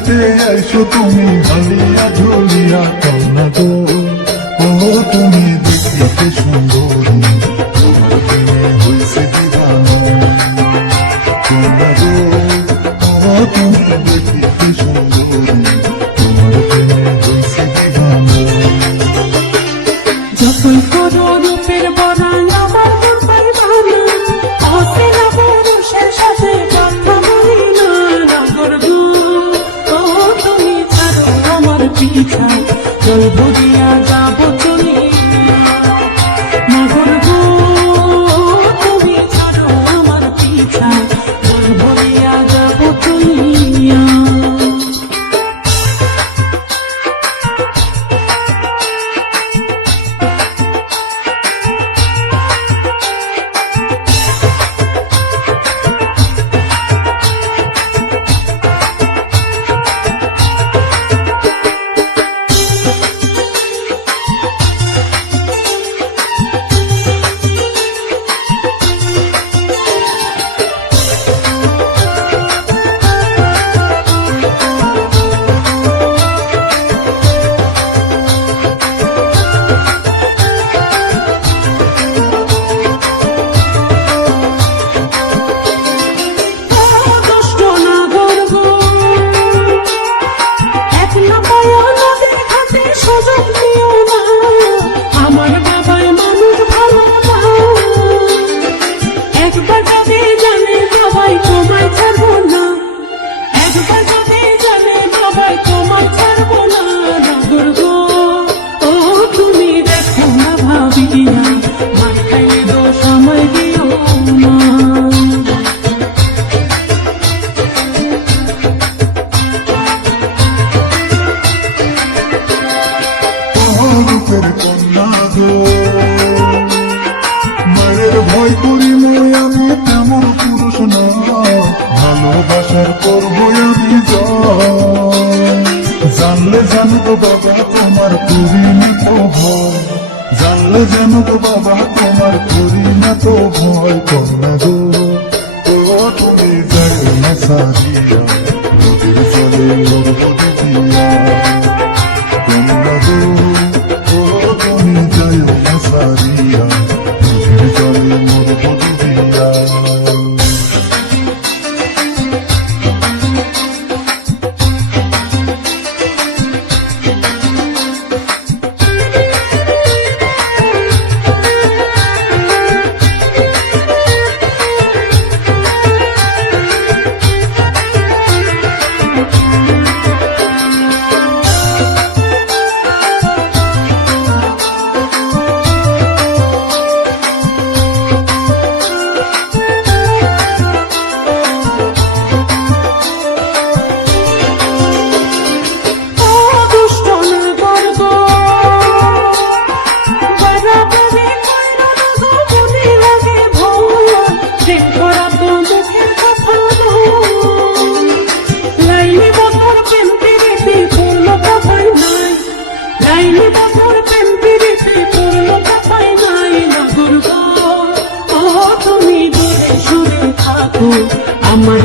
কাছে আইসো তুমি হালিয়া ঝুলিয়া কন্যা গো। ও তুমি দেখিতে সুন্দরী, তোমার প্রেমে হইছে দিবানো কন্যা গো। ও তুমি দেখিতে সুন্দরী, তোমার প্রেমে হইছে দিবানো। যতই করো রূপের বড়াই আমার মন পাইবা না, অচেনা পুরুষের সাথে কথা বলি না। নাগর গো, ও তুমি ছাড়ো আমার পিছা, জল ভরিয়া যাব চলিয়া। নাগর গো, তুমি ছাড়ো আমার পিছা, জল ভরিয়া যাব চলিয়া। আমার বাবার মানুষ ভালো না, একবার যদি জানে বাবাই তোমায় ছাড়বো না, একবার যদি জানে বাবাই তোমায় ছাড়বো না। নাগর গো, ও তুমি দেখো না ভাবিয়া, মাথায় দোষ আমায় দিও না। রূপের কন্যা গো, মায়ের ভয় করি মই আমি তেমন পুরুষ না, ভালোবাসার করবো আমি জানলে জানবো বাবা তোমার করি না তো ভয়, জানলে জানবো বাবা তোমার করি না তো ভয় কন্যা গো। ও তুমি যাই না সারিয়া, নদীর জলে লড়বো ডুবিয়া কন্যা গো। ও তুমি যাই না সারিয়া, নদীর জলে লড়বো ডুবিয়া। আমার